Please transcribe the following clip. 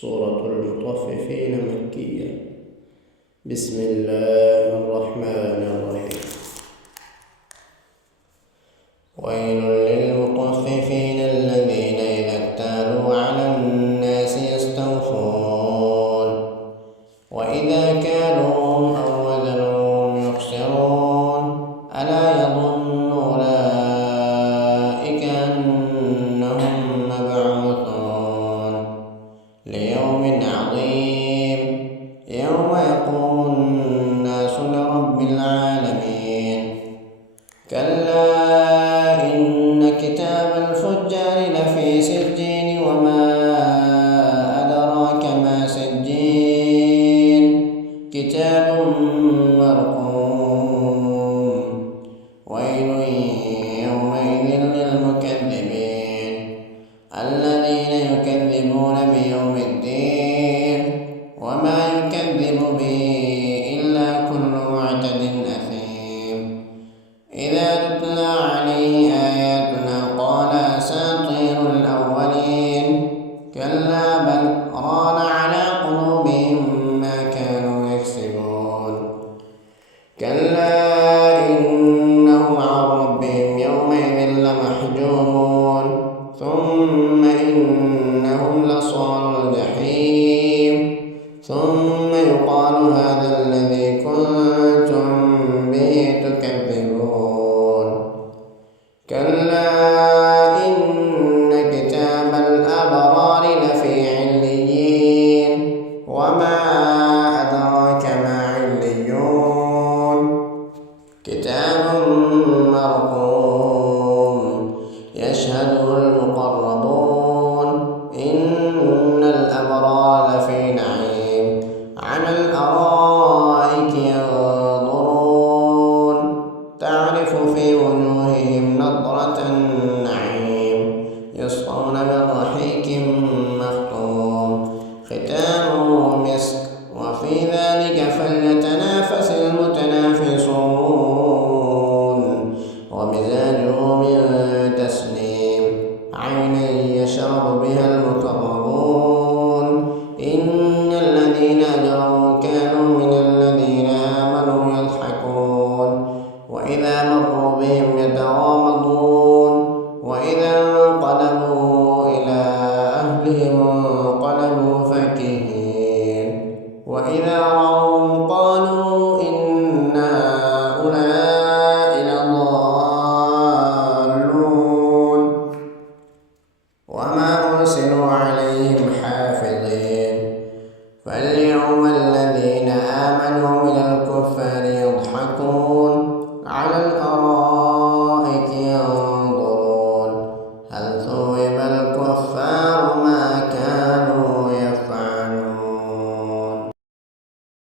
سورة المطففين مكية. بسم الله الرحمن الرحيم. ويل للمطففين الذين إذا اكتالوا على الناس يستوفون وإذا كالوهم أو وزنوهم يخسرون ألا يظن أولئك أنهم مبعوثون ليوم عظيم يوم يقوم الناس لرب العالمين. كلا إن كتاب الفجار لفي سجين وما أدراك ما سجين كتاب مرقوم. ويل يومئذ للمكذبين الذين يكذبون بيوم الدين وما يكذب به إلا كل معتد أثيم. إذا تتلى عليه آياتنا قال أساطير الأولين كلا بل ران على قلوبهم ما كانوا يكسبون. كلا إنهم عن ربهم يومئذ لمحجوبون ثم إنهم لصالو الجحيم ثم يقال هذا الذي كنتم به تكذبون. كلا إن كتاب الأبرار لفي عليين وما أدراك ما عليون كتاب مرقوم يشهده المقربون إن الأبرار لفي نعيم على الأرائك ينظرون تعرف في وجوههم نضرة النعيم يسقون من رحيق مختوم ختامه مسك وفي ذلك فليتنافس المتنافسون ومزاجه من تسنيم عينا يشرب بها المقربون. إن الذين أجرموا كانوا من الذين آمنوا يضحكون وإذا مروا بهم يتغامضون وإذا انقلبوا إلى أهلهم انقلبوا فكهين وإذا رأوهم قالوا إن هؤلاء لضالون وما أرسلوا عليهم حافظين. فاليوم الذين